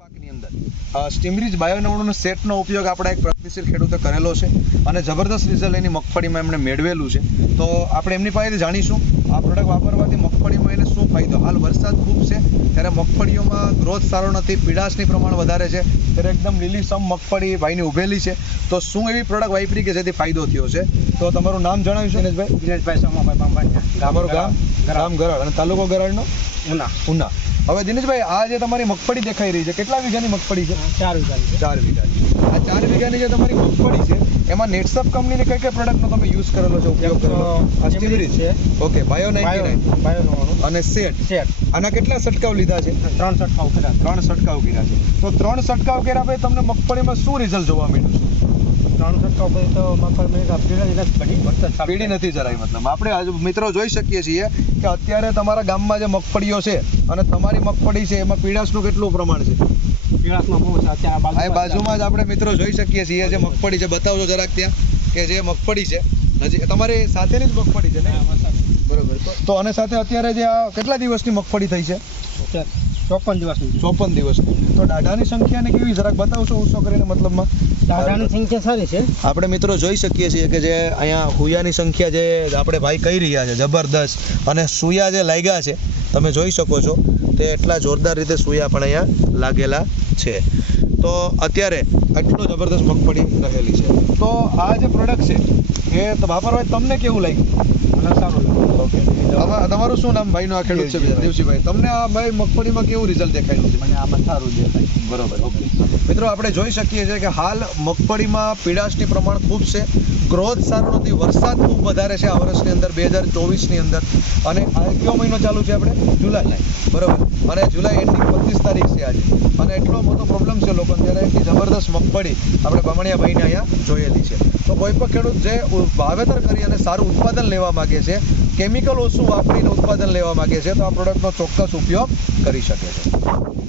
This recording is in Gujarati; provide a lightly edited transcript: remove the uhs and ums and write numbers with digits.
પાકની અંદર સ્ટીમરીજ બાયો સેટનો ઉપયોગ આપણા એક પ્રગતિશીલ ખેડૂતે કરેલો છે અને જબરદસ્ત રિઝલ્ટ એની મગફળીમાં એમણે મેળવેલું છે. તો આપણે એમની પાસેથી જાણીશું આ પ્રોડક્ટ વાપરવાથી મગફળીમાં એને શું ફાયદો. હાલ વરસાદ ખૂબ છે ત્યારે મગફળીઓમાં ગ્રોથ સારો નથી, પીડાશની પ્રમાણ વધારે છે, ત્યારે એકદમ લીલીસમ મગફળી ભાઈની ઉભેલી છે. તો શું એવી પ્રોડક્ટ વાપરી કે જેથી ફાયદો થયો છે? તો તમારું નામ જણાવીશું દિનેશભાઈ? દિનેશભાઈ સોમાભાઈ બાંબાણીયા. અમારું ગામ ગરાડ અને તાલુકો ગરાડનો ઉના. હવે દિનેશભાઈ, આ જે તમારી મગફળી દેખાઈ રહી છે, કેટલા વીઘાની મગફળી છે? 4 વીઘાની. 4 વીઘાની. આ 4 વીઘાની જે તમારી મગફળી છે એમાં નેટસપ કંપનીની કઈ કઈ પ્રોડક્ટનો તમે યુઝ કરેલો છે, ઉપયોગ કરેલો? આ સ્ટીમરીજ છે. ઓકે, બાયો 99 અને સેટ. આના કેટલા છંટકાવ લીધા છે? 3 છંટકાવ કર્યા. 3 છંટકાવ કર્યા છે. તો 3 છંટકાવ કર્યા પછી તમને મગફળીમાં શું રિઝલ્ટ જોવા મળ્યું છે? 3 છંટકાવ પછી તો મગફળી પીળી નથી પડી, પીળી નથી જરાય. મતલબ આપણે આજે મિત્રો જોઈ શકીએ છીએ કે અત્યારે તમારા ગામમાં જે મગફળીઓ છે અને તમારી મગફળી છે એમાં પીળાશનું કેટલું પ્રમાણ છે? પીળાશમાં બહુ છે. અત્યારે આ બાજુમાં જ આપણે મિત્રો જોઈ શકીએ છીએ જે મગફળી છે. બતાવજો જરાક ત્યાં કે જે મગફળી છે હજી તમારી સાથેની જ મગફળી છે ને? બરોબર. તો અને સાથે અત્યારે જે આ કેટલા દિવસની મગફળી થઈ છે? 54 દિવસની. 54 દિવસની. તો દાઢાની સંખ્યાને કેવી જરાક બતાવશો ઉસો કરીને? મતલબમાં દાઢાની સંખ્યા સારી છે. આપણે મિત્રો જોઈ શકીએ છીએ કે જે અહીંયા હુયાની સંખ્યા જે આપણે ભાઈ કહી રહ્યા છે જબરદસ્ત, અને સુયા જે લાગ્યા છે તમે જોઈ શકો છો તે એટલા જોરદાર રીતે સુયા પણ અહીંયા લાગેલા છે. તો અત્યારે આટલો જબરદસ્ત મગફળી રહેલી છે. તો આ જે પ્રોડક્ટ છે એ વાપરવા તમને કેવું લાગ્યું? મને સારું લાગ્યું. ઓકે, તમારું શું નામ ભાઈનું? આ ખેડૂત છે દેવજીભાઈ. તમને આ ભાઈ મગફળીમાં કેવું રિઝલ્ટ દેખાયું છે? મને આમાં સારું દેખાય. બરોબર. ઓકે મિત્રો, આપણે જોઈ શકીએ છીએ કે હાલ મગફળીમાં પીડાશની પ્રમાણ ખૂબ છે, ગ્રોથ સારો નથી, વરસાદ ખૂબ વધારે છે આ વર્ષની અંદર 2024ની અંદર. અને આ કયો મહિનો ચાલુ છે? આપણે જુલાઈ. બરોબર. અને જુલાઈ એન્ડિંગ 25 તારીખ છે આજે. અને એટલો મોટો પ્રોબ્લેમ છે લોકોને, ત્યારે એટલી જબરદસ્ત મગફળી આપણે બામણિયાભાઈને અહીંયા જોયેલી છે. તો કોઈ પણ ખેડૂત જે વાવેતર કરી અને સારું ઉત્પાદન લેવા માગે છે, કેમિકલ ઓછું વાપરીને ઉત્પાદન લેવા માગે છે, તો આ પ્રોડક્ટનો ચોક્કસ ઉપયોગ કરી શકે છે.